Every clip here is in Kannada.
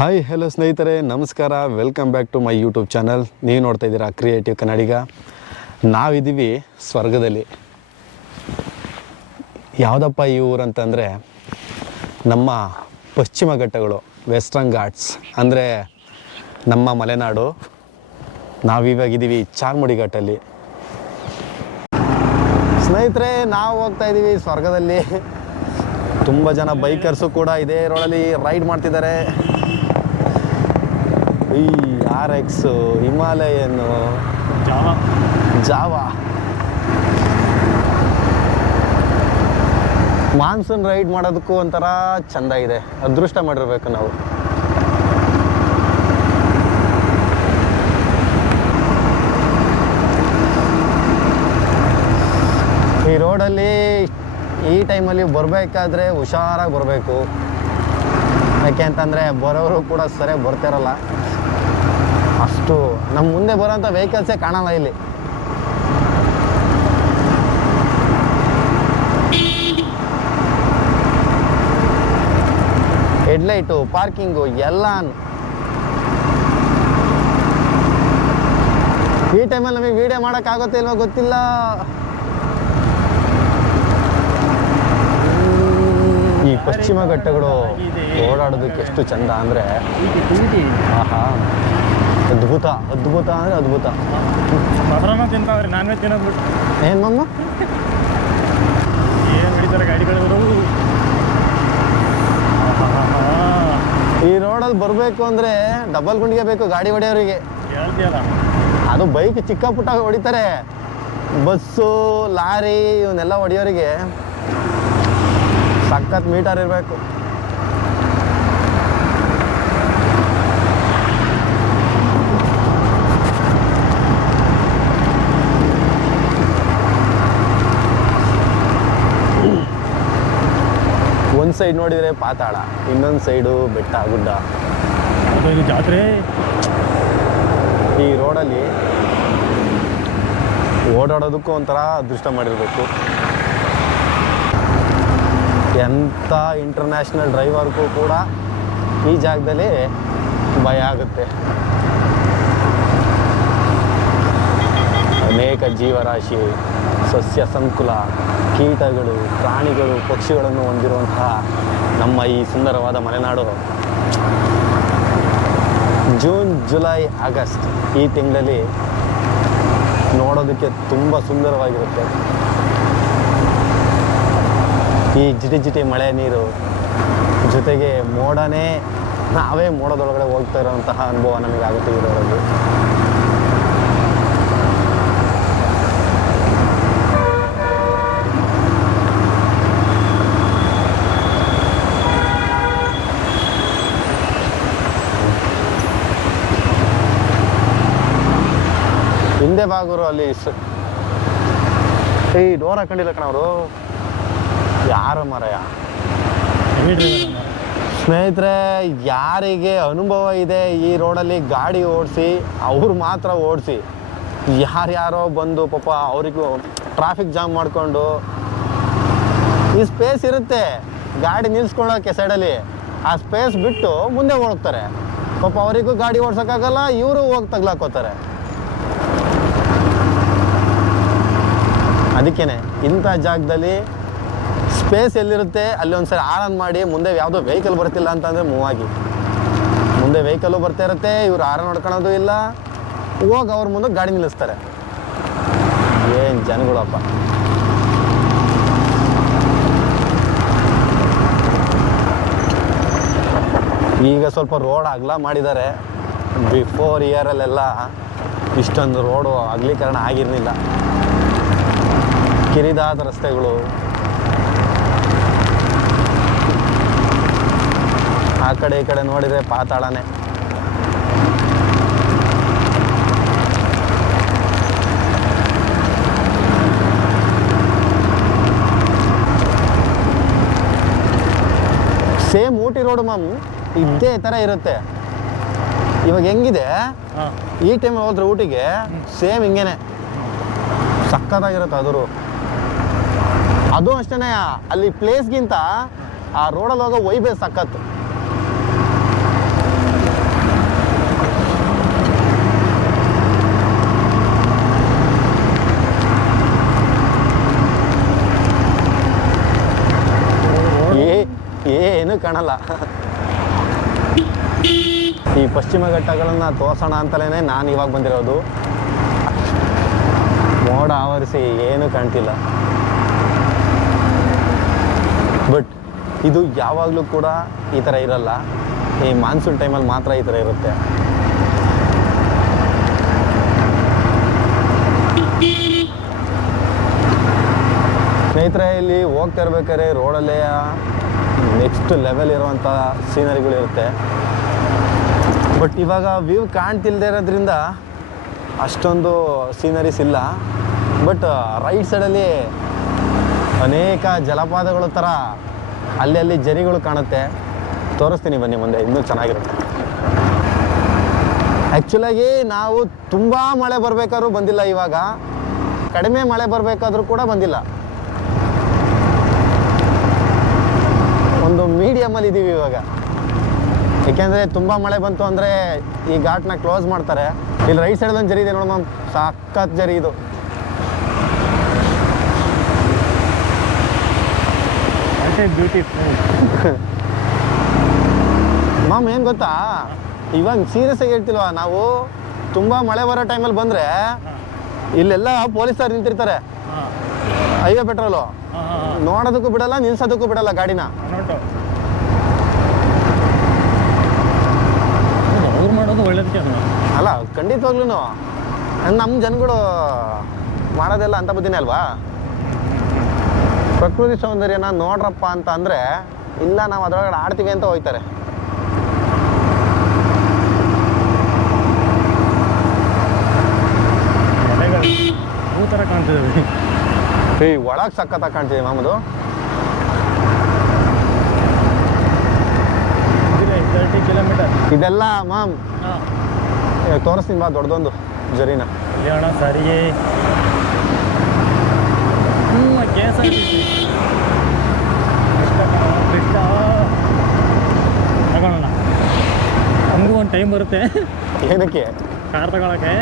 ಹಾಯ್ ಹಲೋ ಸ್ನೇಹಿತರೆ, ನಮಸ್ಕಾರ. Welcome back to my YouTube channel. ನೀವು ನೋಡ್ತಾ ಇದ್ದೀರಾ ಕ್ರಿಯೇಟಿವ್ ಕನ್ನಡಿಗ. ನಾವಿದ್ದೀವಿ ಸ್ವರ್ಗದಲ್ಲಿ. ಯಾವುದಪ್ಪ ಈ ಊರು ಅಂತಂದರೆ ನಮ್ಮ ಪಶ್ಚಿಮ ಘಟ್ಟಗಳು, ವೆಸ್ಟರ್ನ್ ಘಾಟ್ಸ್ ಅಂದರೆ ನಮ್ಮ ಮಲೆನಾಡು. ನಾವಿವಾಗಿದ್ದೀವಿ ಚಾರ್ಮುಡಿ ಘಾಟಲ್ಲಿ. ಸ್ನೇಹಿತರೆ, ನಾವು ಹೋಗ್ತಾ ಇದ್ದೀವಿ ಸ್ವರ್ಗದಲ್ಲಿ. ತುಂಬ ಜನ ಬೈಕರ್ಸು ಕೂಡ ಇದೇ ರೋಡಲ್ಲಿ ರೈಡ್ ಮಾಡ್ತಿದ್ದಾರೆ. ಈ RX, Himalayan, Jawa monsoon ride ಮಾಡೋದಕ್ಕೂ ಒಂಥರ ಚೆಂದ ಇದೆ. ಅದೃಷ್ಟ ಮಾಡಿರ್ಬೇಕು ನಾವು. ಈ ರೋಡಲ್ಲಿ ಈ ಟೈಮಲ್ಲಿ ಬರಬೇಕಾದ್ರೆ ಹುಷಾರಾಗಿ ಬರಬೇಕು. ಯಾಕೆ ಅಂತಂದರೆ ಬರೋರು ಕೂಡ ಸರಿಯಾಗಿ ಬರ್ತಿರಲ್ಲ. ಅಷ್ಟು ನಮ್ಮ ಮುಂದೆ ಬರೋಂಥ ವೆಹಿಕಲ್ಸೇ ಕಾಣಲ್ಲ ಇಲ್ಲಿ. ಹೆಡ್ಲೈಟು, ಪಾರ್ಕಿಂಗು ಎಲ್ಲ ಈ ಟೈಮಲ್ಲಿ ನಮಗೆ ವೀಡಿಯೋ ಮಾಡೋಕ್ಕಾಗುತ್ತೆ ಇಲ್ವೋ ಗೊತ್ತಿಲ್ಲ. ಈ ಪಶ್ಚಿಮ ಘಟ್ಟಗಳು ಓಡಾಡೋದಕ್ಕೆ ಎಷ್ಟು ಚಂದ ಅಂದರೆ ಆಹಾ, ಅದ್ಭುತ ಅದ್ಭುತ ಅಂದರೆ ಅದ್ಭುತ. ನಾನ್ ವೆಜ್ ತಿನ್ನೋದು ಏನು ಮಮ್ಮ ಏನು ಹಿಡಿತಾರೆ ಗಾಡಿಗಳು. ಈ ರೋಡಲ್ಲಿ ಬರಬೇಕು ಅಂದರೆ ಡಬಲ್ ಗುಂಡಿಗೆ ಬೇಕು ಗಾಡಿ ಹೊಡೆಯೋರಿಗೆ. ಹೇಳ್ತೀಯಲ್ಲ, ಅದು ಬೈಕ್ ಚಿಕ್ಕ ಪುಟ್ಟ ಹೊಡಿತಾರೆ, ಬಸ್ಸು ಲಾರಿ ಇವನ್ನೆಲ್ಲ ಹೊಡೆಯೋರಿಗೆ ಸಖತ್ ಮೀಟರ್ ಇರಬೇಕು. ಒಂದು ಸೈಡ್ ನೋಡಿದರೆ ಪಾತಾಳ, ಇನ್ನೊಂದು ಸೈಡು ಬೆಟ್ಟ ಗುಡ್ಡ. ಇದು ಜಾತ್ರೆ. ಈ ರೋಡಲ್ಲಿ ಓಡಾಡೋದಕ್ಕೂ ಒಂಥರ ಅದೃಷ್ಟ ಮಾಡಿರಬೇಕು. ಎಂಥ ಇಂಟರ್ನ್ಯಾಷನಲ್ ಡ್ರೈವರ್ಗೂ ಕೂಡ ಈ ಜಾಗದಲ್ಲಿ ಭಯ ಆಗುತ್ತೆ. ಅನೇಕ ಜೀವರಾಶಿ, ಸಸ್ಯ ಸಂಕುಲ, ಕೀಟಗಳು, ಪ್ರಾಣಿಗಳು, ಪಕ್ಷಿಗಳನ್ನು ಹೊಂದಿರುವಂತಹ ನಮ್ಮ ಈ ಸುಂದರವಾದ ಮಲೆನಾಡು ಜೂನ್, ಜುಲೈ, ಆಗಸ್ಟ್ ಈ ತಿಂಗಳಲ್ಲಿ ನೋಡೋದಕ್ಕೆ ತುಂಬ ಸುಂದರವಾಗಿರುತ್ತೆ. ಈ ಜಿಟಿ ಜಿಟಿ ಮಳೆ ನೀರು ಜೊತೆಗೆ ಮೋಡನೇ, ನಾವೇ ಮೋಡದೊಳಗಡೆ ಹೋಗ್ತಾ ಇರೋಂತಹ ಅನುಭವ ನಮಗಾಗುತ್ತೆ ಈ ರೋಡಲ್ಲಿ. ಹಿಂದೆ ಬಾಗೂರು ಅಲ್ಲಿ ಈ ಡೋರ್ ಹಾಕೊಂಡಿಲ್ಲ ಕಣವರು. ಯಾರ ಮರಯ ಸ್ನೇಹಿತರೆ, ಯಾರಿಗೆ ಅನುಭವ ಇದೆ ಈ ರೋಡಲ್ಲಿ ಗಾಡಿ ಓಡಿಸಿ ಅವ್ರು ಮಾತ್ರ ಓಡಿಸಿ. ಯಾರ್ಯಾರೋ ಬಂದು ಪಾಪ ಅವರಿಗೂ ಟ್ರಾಫಿಕ್ ಜಾಮ್ ಮಾಡಿಕೊಂಡು, ಈ ಸ್ಪೇಸ್ ಇರುತ್ತೆ ಗಾಡಿ ನಿಲ್ಸ್ಕೊಳ್ಳೋಕ್ಕೆ ಸೈಡಲ್ಲಿ, ಆ ಸ್ಪೇಸ್ ಬಿಟ್ಟು ಮುಂದೆ ಹೋಗ್ತಾರೆ. ಪಾಪ ಅವರಿಗೂ ಗಾಡಿ ಓಡ್ಸೋಕ್ಕಾಗಲ್ಲ, ಇವರು ಹೋಗಿ ತಗ್ಲಾಕೋತಾರೆ. ಅದಕ್ಕೇನೆ ಇಂಥ ಜಾಗದಲ್ಲಿ ಸ್ಪೇಸ್ ಎಲ್ಲಿರುತ್ತೆ ಅಲ್ಲಿ ಒಂದ್ಸರಿ ಆನ್ ಮಾಡಿ, ಮುಂದೆ ಯಾವುದೋ ವೆಹಿಕಲ್ ಬರ್ತಿಲ್ಲ ಅಂತಂದರೆ ಮೂವ್ ಆಗಿ. ಮುಂದೆ ವೆಹಿಕಲ್ಲು ಬರ್ತಾ ಇರುತ್ತೆ, ಇವ್ರು ಆರನ್ ನೋಡ್ಕೊಳೋದು ಇಲ್ಲ, ಹೋಗಿ ಅವ್ರ ಮುಂದೆ ಗಾಡಿ ನಿಲ್ಲಿಸ್ತಾರೆ. ಏನು ಜನಗಳಪ್ಪ. ಈಗ ಸ್ವಲ್ಪ ರೋಡ್ ಅಗಲ ಮಾಡಿದ್ದಾರೆ. ಬಿಫೋರ್ ಇಯರಲ್ಲೆಲ್ಲ ಇಷ್ಟೊಂದು ರೋಡು ಅಗಲೀಕರಣ ಆಗಿರಲಿಲ್ಲ. ಕಿರಿದಾದ ರಸ್ತೆಗಳು, ಆ ಕಡೆ ಈ ಕಡೆ ನೋಡಿದರೆ ಪಾತಾಳನೇ. ಸೇಮ್ ಊಟಿ ರೋಡ್ ಮ್ಯಾಮ್ ಇದೇ ಥರ ಇರುತ್ತೆ. ಇವಾಗ ಹೆಂಗಿದೆ ಈ ಟೈಮ್ ಹೋದ್ರೆ ಊಟಿಗೆ ಸೇಮ್ ಹಿಂಗೇನೆ ಸಕ್ಕತ್ತಾಗಿರುತ್ತೆ. ಅದು ಅಷ್ಟೇ, ಅಲ್ಲಿ ಪ್ಲೇಸ್ಗಿಂತ ಆ ರೋಡಲ್ಲಿ ಹೋಗೋ ವೈಬೇ ಸಖತ್ತು. ಕಾಣಲ್ಲ. ಈ ಪಶ್ಚಿಮ ಘಟ್ಟಗಳನ್ನು ತೋರ್ಸೋಣ ಅಂತಲೇ ನಾನು ಇವಾಗ ಬಂದಿರೋದು. ಮೋಡ ಆವರಿಸಿ ಏನೂ ಕಾಣ್ತಿಲ್ಲ. ಬಟ್ ಇದು ಯಾವಾಗಲೂ ಕೂಡ ಈ ಥರ ಇರಲ್ಲ. ಈ ಮಾನ್ಸೂನ್ ಟೈಮಲ್ಲಿ ಮಾತ್ರ ಈ ಥರ ಇರುತ್ತೆ. ಸ್ನೇಹಿತರೆ, ಇಲ್ಲಿ ಹೋಗ್ತಾ ಇರ್ಬೇಕಾದ್ರೆ ರೋಡಲ್ಲೇ ನೆಕ್ಸ್ಟ್ ಲೆವೆಲ್ ಇರುವಂಥ ಸೀನರಿಗಳಿರುತ್ತೆ. ಬಟ್ ಇವಾಗ ವ್ಯೂ ಕಾಣ್ತಿಲ್ದೇ ಇರೋದ್ರಿಂದ ಅಷ್ಟೊಂದು ಸೀನರೀಸ್ ಇಲ್ಲ. ಬಟ್ ರೈಟ್ ಸೈಡಲ್ಲಿ ಅನೇಕ ಜಲಪಾತಗಳ ಥರ ಅಲ್ಲಿ ಜರಿಗಳು ಕಾಣುತ್ತೆ. ತೋರಿಸ್ತೀನಿ ಬನ್ನಿ ಮುಂದೆ, ಇನ್ನೂ ಚೆನ್ನಾಗಿರುತ್ತೆ. ಆ್ಯಕ್ಚುಲಾಗಿ ನಾವು ತುಂಬ ಮಳೆ ಬರಬೇಕಾದ್ರೂ ಬಂದಿಲ್ಲ, ಇವಾಗ ಕಡಿಮೆ ಮಳೆ ಬರಬೇಕಾದ್ರೂ ಕೂಡ ಬಂದಿಲ್ಲ. ಒಂದು ಮೀಡಿಯಮಲ್ಲಿ ಇದ್ದೀವಿ ಇವಾಗ. ಏಕೆಂದರೆ ತುಂಬ ಮಳೆ ಬಂತು ಅಂದರೆ ಈ ಘಾಟ್ನ ಕ್ಲೋಸ್ ಮಾಡ್ತಾರೆ. ಇಲ್ಲಿ ರೈಟ್ ಸೈಡಲ್ಲಿ ಜರಿ ಇದೆ ನೋಡಮ್ಮ, ಸಖತ್ ಜರಿ ಇದು. ಬ್ಯೂಟಿಫುಲ್ ಮಾಮ್, ಏನು ಗೊತ್ತಾ, ಇವಾಗ ಸೀರಿಯಸ್ ಆಗಿ ಹೇಳ್ತಿಲ್ವಾ, ನಾವು ತುಂಬ ಮಳೆ ಬರೋ ಟೈಮಲ್ಲಿ ಬಂದರೆ ಇಲ್ಲೆಲ್ಲ ಪೊಲೀಸರು ನಿಂತಿರ್ತಾರೆ. ಹೈವೇ ಪೆಟ್ರೋಲು ನೋಡೋದಕ್ಕೂ ಬಿಡಲ್ಲ, ನಿಲ್ಸೋದಕ್ಕೂ ಬಿಡಲ್ಲ ಗಾಡಿನ. ಅವ್ರು ಮಾಡೋದು ಒಳ್ಳೇದಕ್ಕೆ ಅಲ್ಲ, ಖಂಡಿತವಾಗ್ಲೂ ನಮ್ಮ ಜನಗಳು ಮಾಡೋದೆಲ್ಲ ಅಂತ ಬುದ್ಧಿನೇ ಅಲ್ವಾ. ಪ್ರಕೃತಿ ಸೌಂದರ್ಯನ ನೋಡ್ರಪ್ಪ ಅಂತ ಅಂದರೆ ಇಲ್ಲ, ನಾವು ಅದರೊಳಗಡೆ ಆಡ್ತೀವಿ ಅಂತ ಹೋಗ್ತಾರೆ. ಹೂ ಥರ ಕಾಣ್ತಿದ್ದೀವಿ. ಒಳಗೆ ಸಖತ್ತಾಗಿ ಕಾಣ್ತಿದೆ ಮಾಮದು. 30 ಕಿಲೋಮೀಟರ್ ಇದೆಲ್ಲ ಮಾಮ್ ತೋರಿಸ್ತೀನಿ ಬಾ, ದೊಡ್ಡದೊಂದು ಜರಿನ. ಕಲ್ಯಾಣ ಸಾರಿಗೆ ತಗೊಳ್ಳೋಣ. ನಮಗೂ ಒಂದು ಟೈಮ್ ಬರುತ್ತೆ ಏನಕ್ಕೆ ಕಾರ್ ತಗೊಳಕ್ಕೆ.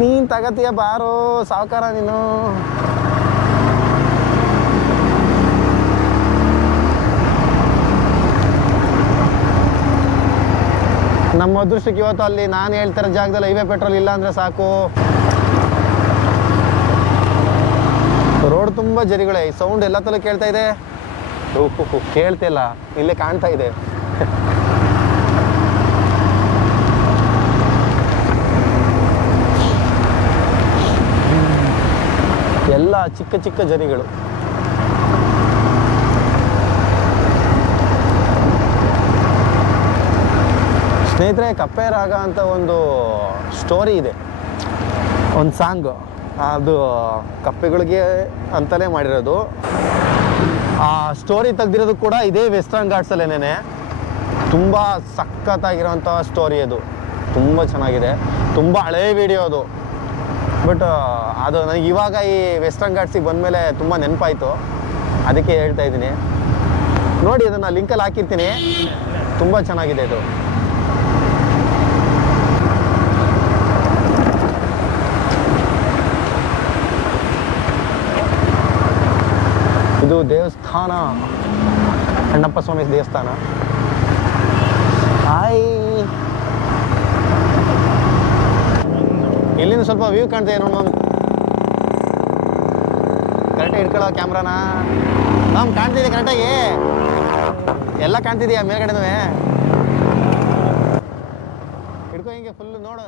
ನೀನು ತಗತೀಯ ಬಾರೋ ಸಾವುಕಾರ ನೀನು. ನಮ್ಮ ಅದೃಷ್ಟಕ್ಕೆ ಇವತ್ತು ಅಲ್ಲಿ ನಾನು ಹೇಳ್ತಿರೋ ಜಾಗದಲ್ಲಿ ಹೈವೇ ಪೆಟ್ರೋಲ್ ಇಲ್ಲ ಅಂದರೆ ಸಾಕು. ರೋಡ್ ತುಂಬ ಜರಿಗಳೇ. ಈ ಸೌಂಡ್ ಎಲ್ಲ ತಲೆ ಕೇಳ್ತಾ ಇದೆ. ಕೇಳ್ತಿಲ್ಲ, ಇಲ್ಲೇ ಕಾಣ್ತಾ ಇದೆ. ಎಲ್ಲ ಚಿಕ್ಕ ಚಿಕ್ಕ ಜರಿಗಳು. ಸ್ನೇಹಿತರೆ, ಕಪ್ಪೆ ರಾಗ ಅಂತ ಒಂದು ಸ್ಟೋರಿ ಇದೆ, ಒಂದು ಸಾಂಗು. ಅದು ಕಪ್ಪೆಗಳಿಗೆ ಅಂತಲೇ ಮಾಡಿರೋದು. ಆ ಸ್ಟೋರಿ ತೆಗ್ದಿರೋದು ಕೂಡ ಇದೇ ವೆಸ್ಟರ್ನ್ ಘಾಟ್ಸಲ್ಲೇನೆ. ತುಂಬ ಸಖತ್ತಾಗಿರೋಂಥ ಸ್ಟೋರಿ ಅದು. ತುಂಬ ಚೆನ್ನಾಗಿದೆ. ತುಂಬ ಹಳೇ ವಿಡಿಯೋ ಅದು. ಬಟ್ ಅದು ನನಗೆ ಇವಾಗ ಈ ವೆಸ್ಟರ್ನ್ ಘಾಟ್ಸಿಗೆ ಬಂದಮೇಲೆ ತುಂಬ ನೆನಪಾಯಿತು, ಅದಕ್ಕೆ ಹೇಳ್ತಾ ಇದ್ದೀನಿ. ನೋಡಿ, ಅದನ್ನು ಲಿಂಕಲ್ಲಿ ಹಾಕಿರ್ತೀನಿ. ತುಂಬ ಚೆನ್ನಾಗಿದೆ ಇದು. ಇದು ದೇವಸ್ಥಾನ, ಅಣ್ಣಪ್ಪ ಸ್ವಾಮಿ ದೇವಸ್ಥಾನ. ಇಲ್ಲಿಂದ ಸ್ವಲ್ಪ ವ್ಯೂ ಕಾಣ್ತಿದೆ ನೋಡು ಮ್ಯಾಮ್. ಕರೆಕ್ಟಾಗಿ ಇಟ್ಕೊಳ್ಳೋ ಕ್ಯಾಮ್ರಾನ ಮ್ಯಾಮ್. ಕಾಣ್ತಿದೆ ಕರೆಕ್ಟಾಗಿ, ಎಲ್ಲ ಕಾಣ್ತಿದೆಯಾ ಮೇಲ್ಗಡೆನೂ? ಹಿಡ್ಕೊ ಹಿಂಗೆ ಫುಲ್ಲು ನೋಡು,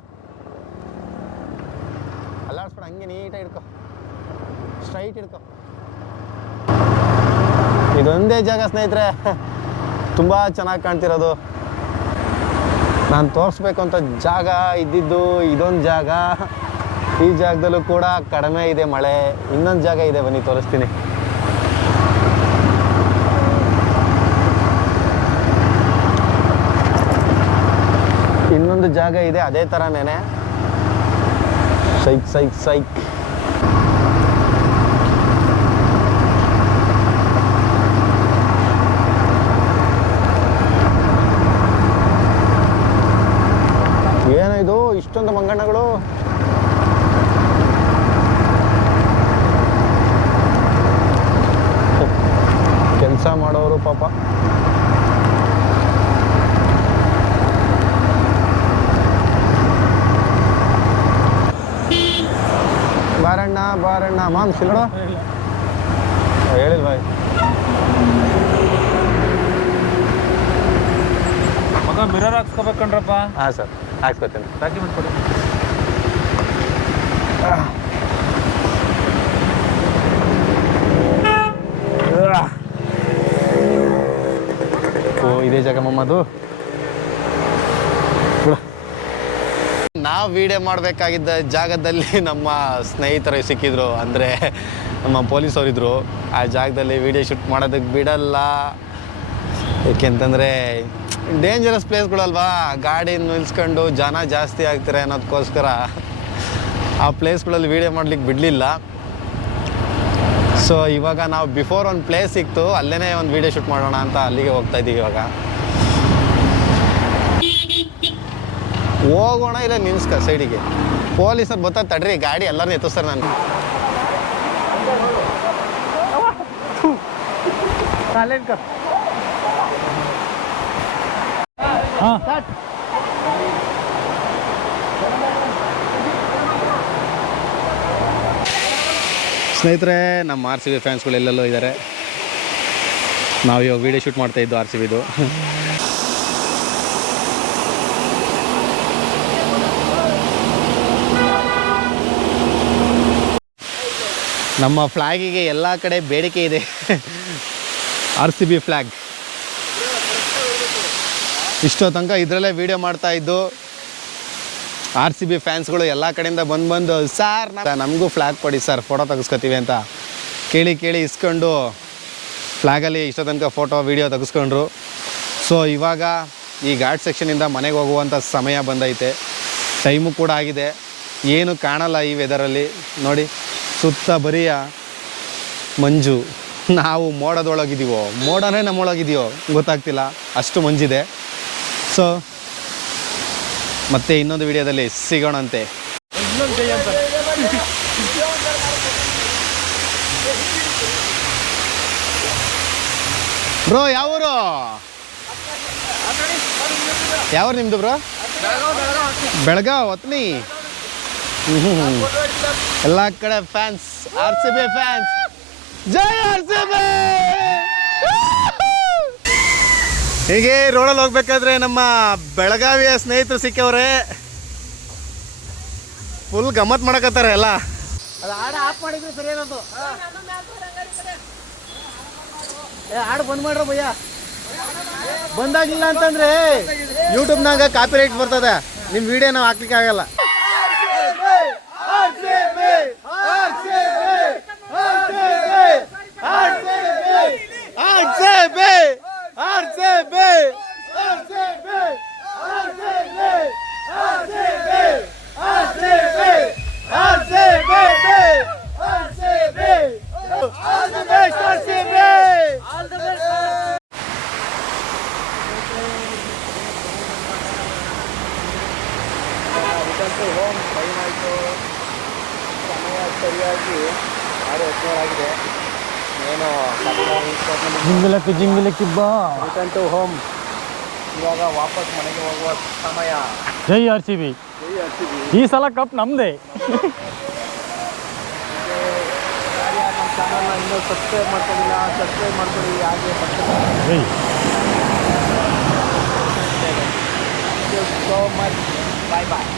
ಅಲ್ಲಾಡ್ಸ್ಬೇಡ, ಹಂಗೆ ನೀಟಾಗಿ ಹಿಡ್ಕೊ, ಸ್ಟ್ರೈಟ್ ಹಿಡ್ಕೊ. ಇದೊಂದೇ ಜಾಗ ಸ್ನೇಹಿತರೆ ತುಂಬ ಚೆನ್ನಾಗಿ ಕಾಣ್ತಿರೋದು. ನಾನು ತೋರಿಸ್ಬೇಕು ಅಂತ ಜಾಗ ಇದ್ದಿದ್ದು ಇದೊಂದು ಜಾಗ. ಈ ಜಾಗದಲ್ಲೂ ಕೂಡ ಕಡಿಮೆ ಇದೆ ಮಳೆ. ಇನ್ನೊಂದು ಜಾಗ ಇದೆ, ಬನ್ನಿ ತೋರಿಸ್ತೀನಿ. ಇನ್ನೊಂದು ಜಾಗ ಇದೆ ಅದೇ ಥರನೇ. ಸೈಕ್ ಸೈಕ್ ಸೈಕ್. ಏನಿದು ಇಷ್ಟೊಂದು ಮಂಗಣ್ಣಗಳು? ಕೆಲಸ ಮಾಡೋರು ಪಾಪ. ಮಾಮ್ ಸಿಲ್ಲಡ ಹೇಳಿಲ್ಲ ಬಾಯ್. ಮಗ ಮಿರರ್ ಹಾಕ್ಸ್ಕೋಬೇಕಣ್ರಪ್ಪ. ಹಾಂ ಸರ್ ಹಾಕ್ಸ್ಕೊತೀನಿ. ಡಾಕ್ಯುಮೆಂಟ್ ಕೊಡಿ. ಓ ಇದೇ ಜಾಗ ಮಮ್ಮದು. ನಾವು ವಿಡಿಯೋ ಮಾಡಬೇಕಾಗಿದ್ದ ಜಾಗದಲ್ಲಿ ನಮ್ಮ ಸ್ನೇಹಿತರು ಸಿಕ್ಕಿದ್ರು, ಅಂದರೆ ನಮ್ಮ ಪೊಲೀಸವರಿದ್ದರು. ಆ ಜಾಗದಲ್ಲಿ ವಿಡಿಯೋ ಶೂಟ್ ಮಾಡೋದಕ್ಕೆ ಬಿಡಲ್ಲ, ಏಕೆಂತಂದರೆ ಡೇಂಜರಸ್ ಪ್ಲೇಸ್ಗಳಲ್ವಾ, ಗಾಡಿ ನಿಲ್ಸ್ಕೊಂಡು ಜನ ಜಾಸ್ತಿ ಆಗ್ತಾರೆ ಅನ್ನೋದಕ್ಕೋಸ್ಕರ ಆ ಪ್ಲೇಸ್ಗಳಲ್ಲಿ ವೀಡಿಯೋ ಮಾಡ್ಲಿಕ್ಕೆ ಬಿಡಲಿಲ್ಲ. ಸೊ ಇವಾಗ ನಾವು ಬಿಫೋರ್ ಒಂದು ಪ್ಲೇಸ್ ಸಿಕ್ತು, ಅಲ್ಲೇ ಒಂದು ವೀಡಿಯೋ ಶೂಟ್ ಮಾಡೋಣ ಅಂತ ಅಲ್ಲಿಗೆ ಹೋಗ್ತಾ ಇದ್ದೀವಿ. ಇವಾಗ ಹೋಗೋಣ ಇಲ್ಲ ನಿಲ್ಸ್ಕ ಸೈಡಿಗೆ. ಪೊಲೀಸರು ಬರ್ತಾ ತಡ್ರಿ, ಗಾಡಿ ಎಲ್ಲರೂ ಎತ್ತಿಸ್ತಾರೆ ನಾನು. ಹಾಂ ಸ್ನೇಹಿತರೆ, ನಮ್ಮ RCB ಫ್ಯಾನ್ಸ್ಗಳು ಎಲ್ಲೆಲ್ಲೋ ಇದ್ದಾರೆ. ನಾವು ಇವಾಗ ವೀಡಿಯೋ ಶೂಟ್ ಮಾಡ್ತಾ ಇದ್ದು RCBದು. ನಮ್ಮ ಫ್ಲ್ಯಾಗಿಗೆ ಎಲ್ಲ ಕಡೆ ಬೇಡಿಕೆ ಇದೆ. RCB flag. ಇಷ್ಟೋ ತನಕ ಇದರಲ್ಲೇ ವೀಡಿಯೋ ಮಾಡ್ತಾ ಇದ್ದು. RCB ಫ್ಯಾನ್ಸ್ಗಳು ಎಲ್ಲ ಕಡೆಯಿಂದ ಬಂದು ಸರ್ ನಮಗೂ ಫ್ಲ್ಯಾಗ್ ಕೊಡಿ ಸರ್, ಫೋಟೋ ತೆಗೆಸ್ಕೊತೀವಿ ಅಂತ ಕೇಳಿ ಇಸ್ಕೊಂಡು ಫ್ಲ್ಯಾಗಲ್ಲಿ ಇಷ್ಟೋ ತನಕ ಫೋಟೋ ವೀಡಿಯೋ ತೆಗೆಸ್ಕೊಂಡ್ರು. ಸೊ ಇವಾಗ ಈ ಘಾಟ್ ಸೆಕ್ಷನಿಂದ ಮನೆಗೆ ಹೋಗುವಂಥ ಸಮಯ ಬಂದೈತೆ. ಟೈಮು ಕೂಡ ಆಗಿದೆ. ಏನು ಕಾಣಲ್ಲ ಈ ವೆದರಲ್ಲಿ. ನೋಡಿ ಸುತ್ತ ಬರಿಯ ಮಂಜು. ನಾವು ಮೋಡದೊಳಗಿದ್ದೀವೋ, ಮೋಡನೇ ನಮ್ಮೊಳಗಿದೆಯೋ ಗೊತ್ತಾಗ್ತಿಲ್ಲ, ಅಷ್ಟು ಮಂಜಿದೆ. ಸೊ ಮತ್ತೆ ಇನ್ನೊಂದು ವಿಡಿಯೋದಲ್ಲಿ ಸಿಗೋಣಂತೆ. ಬ್ರೋ ಯಾವೂರು? ಯಾವೂರು ನಿಮ್ಮದು ಬ್ರೋ? ಬೆಳಗಾವ್ ಹೊತ್ನಿ. ಎಲ್ಲ ಕಡೆ ಫ್ಯಾನ್ಸ್, RCB ಫ್ಯಾನ್ಸ್. ಜೈ RCB. ಹೀಗೆ ರೋಡಲ್ಲಿ ಹೋಗ್ಬೇಕಾದ್ರೆ ನಮ್ಮ ಬೆಳಗಾವಿಯ ಸ್ನೇಹಿತರು ಸಿಕ್ಕವ್ರೆ. ಫುಲ್ ಗಮ್ಮತ್ ಮಾಡಕತ್ತಾರೆ ಎಲ್ಲ. ಹಾಡು ಬಂದ್ ಮಾಡ್ರ ಭಯ್ಯ. ಬಂದಾಗಿಲ್ಲ ಅಂತಂದ್ರೆ ಯೂಟ್ಯೂಬ್ನಾಗ ಕಾಪಿ ರೈಟ್ ಬರ್ತದೆ, ನಿಮ್ಮ ವಿಡಿಯೋ ನಾವು ಹಾಕ್ಲಿಕ್ಕೆ ಆಗಲ್ಲ. ಸರಿಯಾಗಿ 6:17 ಆಗಿದೆ. ಏನು ಜಿಂಗಿಲಕ್ಕಿ ಬಾ. Return to home. ಇವಾಗ ವಾಪಸ್ ಮನೆಗೆ ಹೋಗುವ ಸಮಯ. ಜೈ RCB. ಈ ಸಲ ಕಪ್ ನಮ್ಮದೇ. ನಮ್ಮ ಚಾನಲ್ನ ಇನ್ನೂ ಸಬ್ಸ್ಕ್ರೈಬ್ ಮಾಡ್ಕೊಂಡಿಲ್ಲ, ಸಬ್ಸ್ಕ್ರೈಬ್ ಮಾಡ್ಕೊಳ್ಳಿ. ಹಾಗೆ ಜೈ. So much. ಬಾಯ್ ಬಾಯ್.